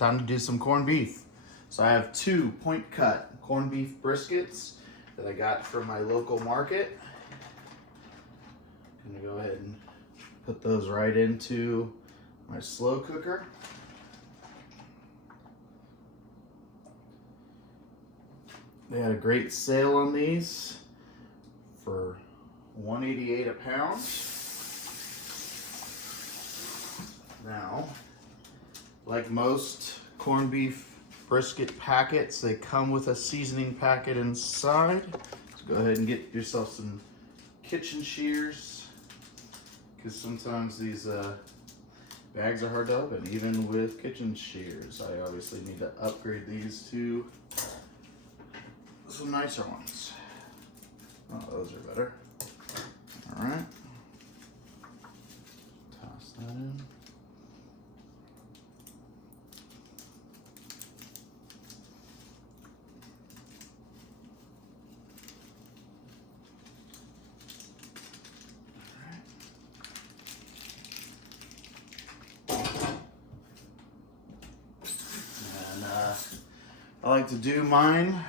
time to do some corned beef. So I have 2 point cut corned beef briskets that I got from my local market. I'm gonna go ahead and put those right into my slow cooker. They had a great sale on these for $1.88 a pound. Now, like most corned beef brisket packets, they come with a seasoning packet inside. So go ahead and get yourself some kitchen shears, because sometimes these bags are hard to open, even with kitchen shears. I obviously need to upgrade these to some nicer ones. Oh, those are better. All right. Toss that in. I like to do mine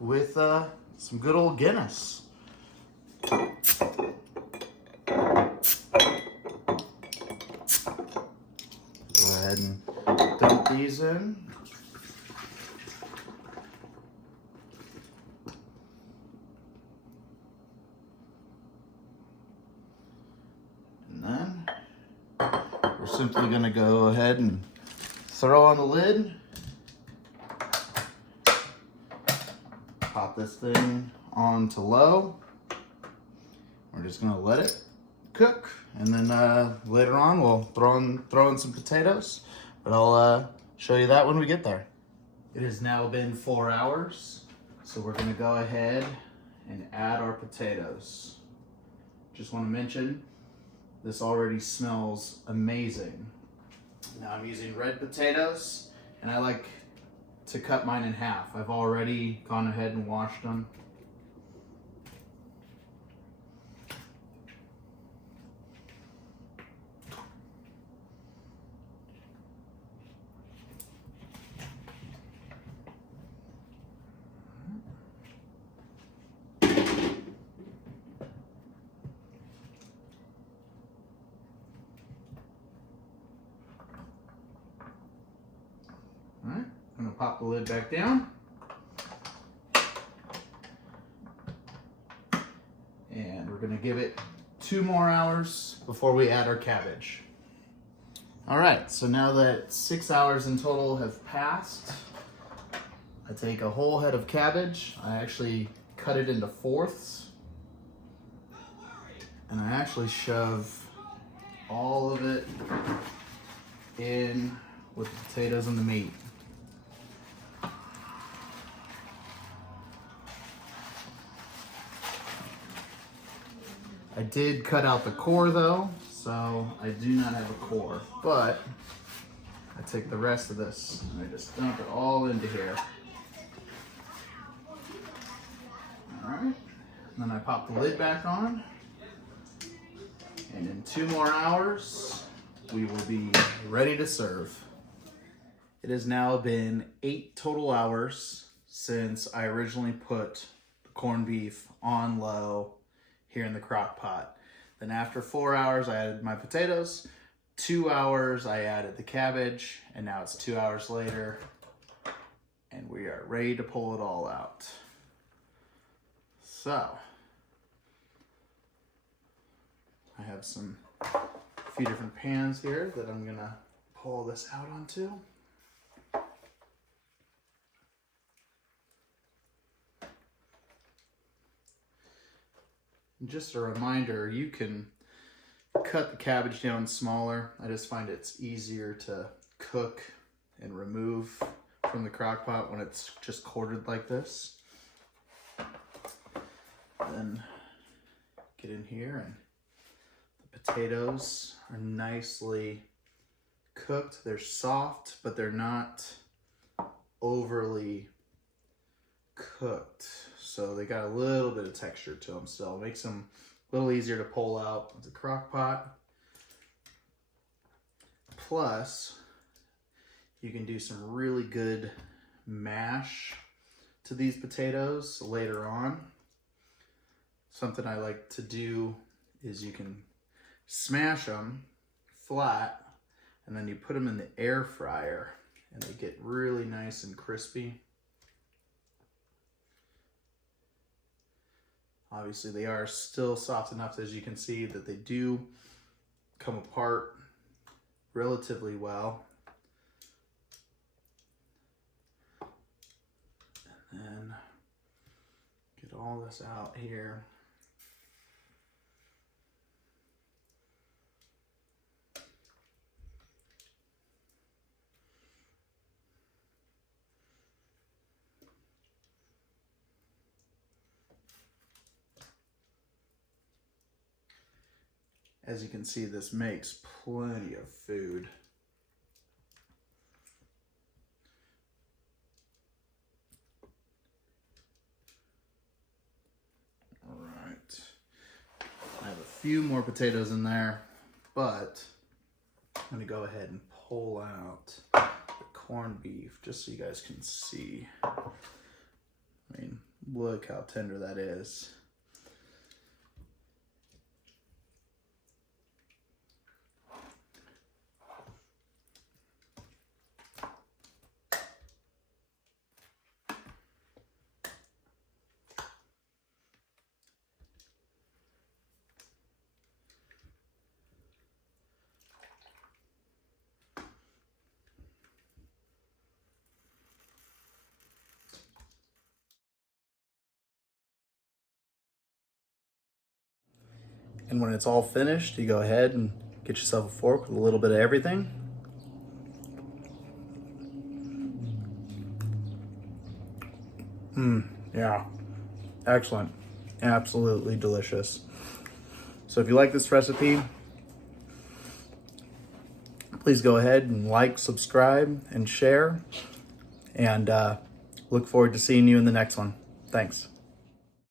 with some good old Guinness. Go ahead and dump these in. And then we're simply going to go ahead and throw on the lid. Pop this thing on to low. We're just gonna let it cook, and then later on we'll throw in some potatoes, but I'll show you that when we get there. It has now been 4 hours, so we're gonna go ahead and add our potatoes. Just want to mention, this already smells amazing. Now I'm using red potatoes, and I like to cut mine in half. I've already gone ahead and washed them. All right. I'm gonna pop the lid back down. And we're gonna give it 2 more hours before we add our cabbage. All right, so now that 6 hours in total have passed, I take a whole head of cabbage. I actually cut it into fourths. And I actually shove all of it in with the potatoes and the meat. I did cut out the core though, so I do not have a core, but I take the rest of this and I just dump it all into here. All right, and then I pop the lid back on, and in 2 more hours, we will be ready to serve. It has now been 8 total hours since I originally put the corned beef on low here in the crock pot. Then after 4 hours, I added my potatoes. 2 hours, I added the cabbage, and now it's 2 hours later, and we are ready to pull it all out. So, I have a few different pans here that I'm gonna pull this out onto. Just a reminder, you can cut the cabbage down smaller. I just find it's easier to cook and remove from the crock pot when it's just quartered like this. Then get in here, and the potatoes are nicely cooked. They're soft, but they're not overly cooked. So they got a little bit of texture to them still. It makes them a little easier to pull out of the crock pot. Plus, You can do some really good mash to these potatoes later on. Something I like to do is you can smash them flat and then you put them in the air fryer and they get really nice and crispy. Obviously they are still soft enough, as you can see, that they do come apart relatively well. And then get all this out here. As you can see, this makes plenty of food. All right. I have a few more potatoes in there, but I'm gonna go ahead and pull out the corned beef just so you guys can see. I mean, look how tender that is. And when it's all finished, you go ahead and get yourself a fork with a little bit of everything. Yeah, excellent, absolutely delicious. So if you like this recipe, please go ahead and like, subscribe, and share. And look forward to seeing you in the next one. Thanks.